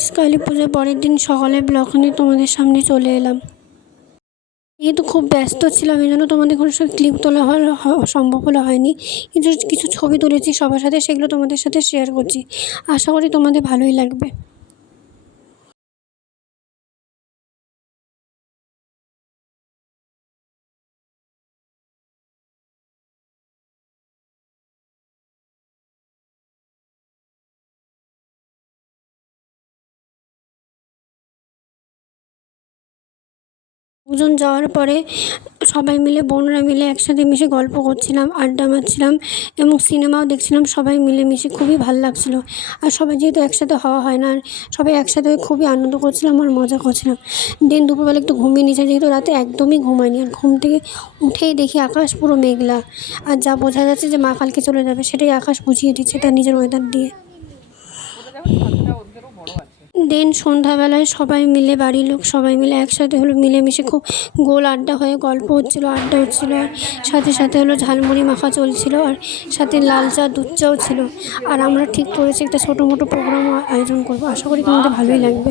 Guys, Kali পুজোর পরের দিন সকালে ব্লগ নিয়ে তোমাদের সামনে চলে এলাম। যেহেতু খুব ব্যস্ত ছিলাম এই জন্য তোমাদের কোনো সাথে ক্লিপ তোলা সম্ভব হয়নি, কিন্তু কিছু ছবি তুলেছি সবার সাথে, সেগুলো তোমাদের সাথে শেয়ার করছি। আশা করি তোমাদের ভালোই লাগবে। দুজন যাওয়ার পরে সবাই মিলে, বোনরা মিলে একসাথে মিশে গল্প করছিলাম, আড্ডা মারছিলাম এবং সিনেমাও দেখছিলাম সবাই মিলেমিশে। খুবই ভালো লাগছিলো। আর সবাই যেহেতু একসাথে হওয়া হয় না, আর সবাই একসাথে হয়ে খুবই আনন্দ করছিলাম আর মজা করছিলাম। দিন দুপুরবেলা একটু ঘুমিয়ে নিয়েছে, যেহেতু রাতে একদমই ঘুমায়নি। আর ঘুম থেকে উঠেই দেখি আকাশ পুরো মেঘলা, আর যা বোঝা যাচ্ছে যে মা কালকে চলে যাবে, সেটাই আকাশ বুঝিয়ে দিচ্ছে তার নিজের ওয়েদার দিয়ে। দেন সন্ধ্যাবেলায় সবাই মিলে, বাড়ির লোক সবাই মিলে একসাথে হলো, মিলেমিশে খুব গোল আড্ডা হয়ে গল্প হচ্ছিলো, আড্ডা হচ্ছিলো। আর সাথে সাথে হলো ঝালমুড়ি মাখা চলছিল, আর সাথে লাল চা, দুধ চাও ছিল। আর আমরা ঠিক করেছি একটা ছোটো মোটো প্রোগ্রামও আয়োজন করবো। আশা করি তোমাদের ভালোই লাগবে।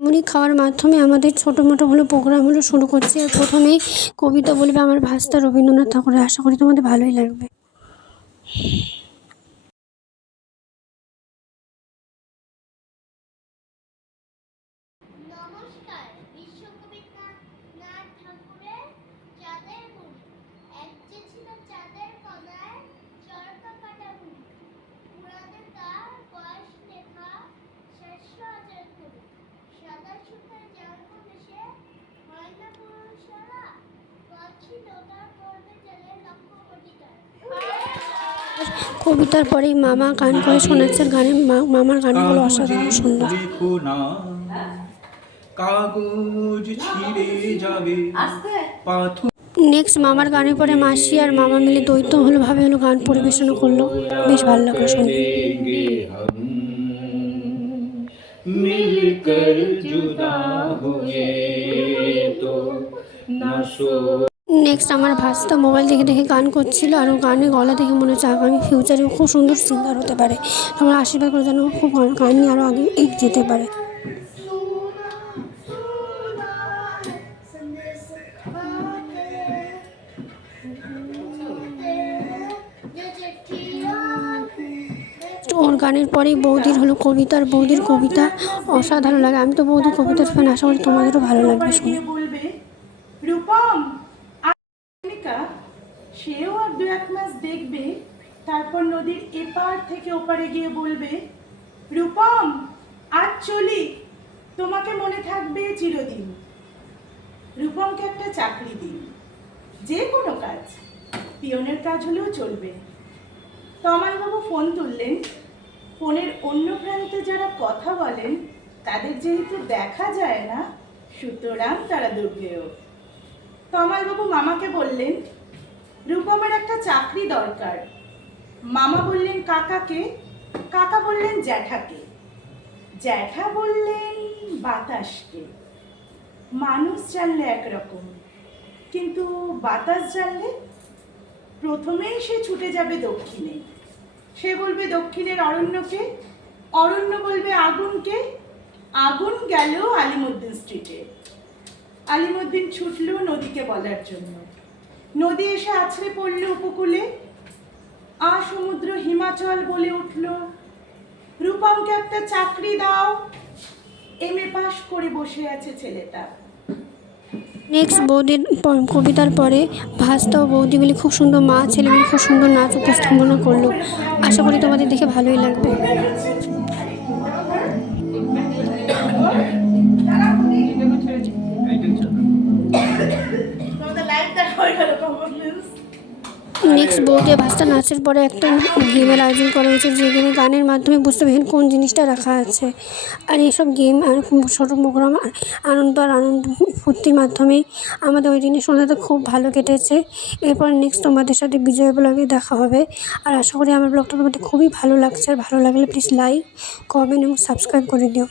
মুড়ি খাওয়ার মাধ্যমে আমাদের ছোটো মোটো হলো প্রোগ্রাম হলো শুরু করছি। আর প্রথমেই কবিতা বলবে আমার ভাস্তা রবীন্দ্রনাথ ঠাকুরের। আশা করি তোমাদের ভালোই লাগবে। নমস্কার। বিশ্বকবিনাথ ঠাকুরের চাঁদের মুড়ি। এক যে ছিল চাঁদের কণায় চরকা কাটা মুড়ি, পুরাণে তার বয়স লেখা 700,000 কুড়ি। সাদা সুতায় জাঙ্গ দেশে হয় না পুরুষারা, গছি লোটার করবে জলে লক্ষ কোটি তারা। কবিতার পরেই মামা গান করে শোনাচ্ছে। গানের মামার গানগুলো অসাধারণ সুন্দর। কাগজ ছিঁড়ে যাবে। নেক্সট মামার গানের পরে মাসি আর মামা মিলে দ্বৈত হলো ভাবে হলো গান পরিবেশনা করলো। বেশ ভালো লাগলো শুনতে। মিলকর জুদা হুয়ে তো না সো। নেক্সট আমার ভাস্তা মোবাইল দেখে দেখে গান করছিল, আর ও গানের গলা দেখে মনে হচ্ছে আগামী ফিউচারে খুব সুন্দর সিঙ্গার হতে পারে। তোমরা আশীর্বাদ করে যেন খুব গান নিয়ে আরও আগে এগিয়ে যেতে পারে। ওর গানের পরেই বৌদির হলো কবিতা, আর বৌদির কবিতা অসাধারণ লাগে। আমি তো বৌদির কবিতার ফ্যান। আশা করি তোমাদেরও ভালো লাগবে শুনে। রূপম সেও আর 2-1 মাস দেখবে, তারপর নদীর এপার থেকে ওপারে গিয়ে বলবে, রূপম আজ চলি, তোমাকে মনে থাকবে চিরদিন। রূপমকে একটা চাকরি দিন, যে কোনো কাজ, পিয়নের কাজ হলেও চলবে। তমালবাবু ফোন তুললেন। ফোনের অন্য প্রান্তে যারা কথা বলেন তাদের যেহেতু দেখা যায় না, সুতরাং তারা দুর্গেয়। তমালবাবু মামাকে বললেন, রূপমের একটা চাকরি দরকার। মামা বললেন কাকাকে, কাকা বললেন জ্যাঠাকে, জ্যাঠা বললেন বাতাসকে। মানুষ জানলে একরকম, কিন্তু বাতাস জানলে প্রথমেই সে ছুটে যাবে দক্ষিণে। সে বলবে দক্ষিণের অরণ্যকে, অরণ্য বলবে আগুনকে, আগুন গেল আলিমুদ্দিন স্ট্রিটে। আলিমুদ্দিন ছুটল নদীকে বলার জন্য। নদী এসে আছড়ে পড়ল উপকূলে। সমুদ্র হিমাচল বলে উঠল, রূপমকে একটা চাকরি দাও, এমএ পাশ করে বসে আছে ছেলেটা। নেক্সট বৌদির কবিতার পরে ভাস্তা ও বৌদি মিলে খুব সুন্দর, মা ছেলে মিলে খুব সুন্দর নাচ উপস্থাপনা করলো। আশা করি তোমাদের দেখে ভালোই লাগবে। নেক্সট বৌদিয়া ভাস্তা নাচের পরে একটা গেমের আয়োজন করা হয়েছে, যে গেমে গানের মাধ্যমে বুঝতে পারবেন কোন জিনিসটা রাখা আছে। আর এইসব গেম আর ছোটো প্রোগ্রাম আনন্দ ফুর্তির মাধ্যমে আমাদের ওই দিনের সন্ধ্যাটা খুব ভালো কেটেছে। এরপর নেক্সট তোমাদের সাথে বিজয় ব্লগে দেখা হবে। আর আশা করি আমার ব্লগটা তোমাদের খুবই ভালো লাগছে। আর ভালো লাগলে প্লিজ লাইক, কমেন্ট এবং সাবস্ক্রাইব করে দিও।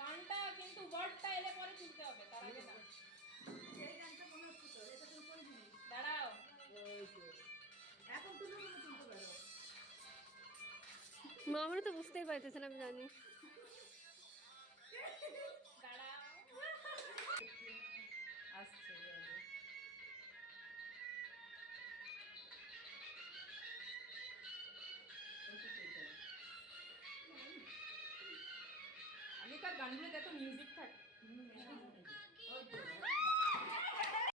গানটা কিন্তু ওয়ার্ডটা এলে পরে তুলতে হবে, তার আগে না। দাঁড়াও, এখন তুলে তুলতে পারো। মা আমরা তো বুঝতেই পারতেছিলাম, জানি। দাঁড়াও, আসছে আগেকার গানগুলোতে এত মিউজিক থাকে।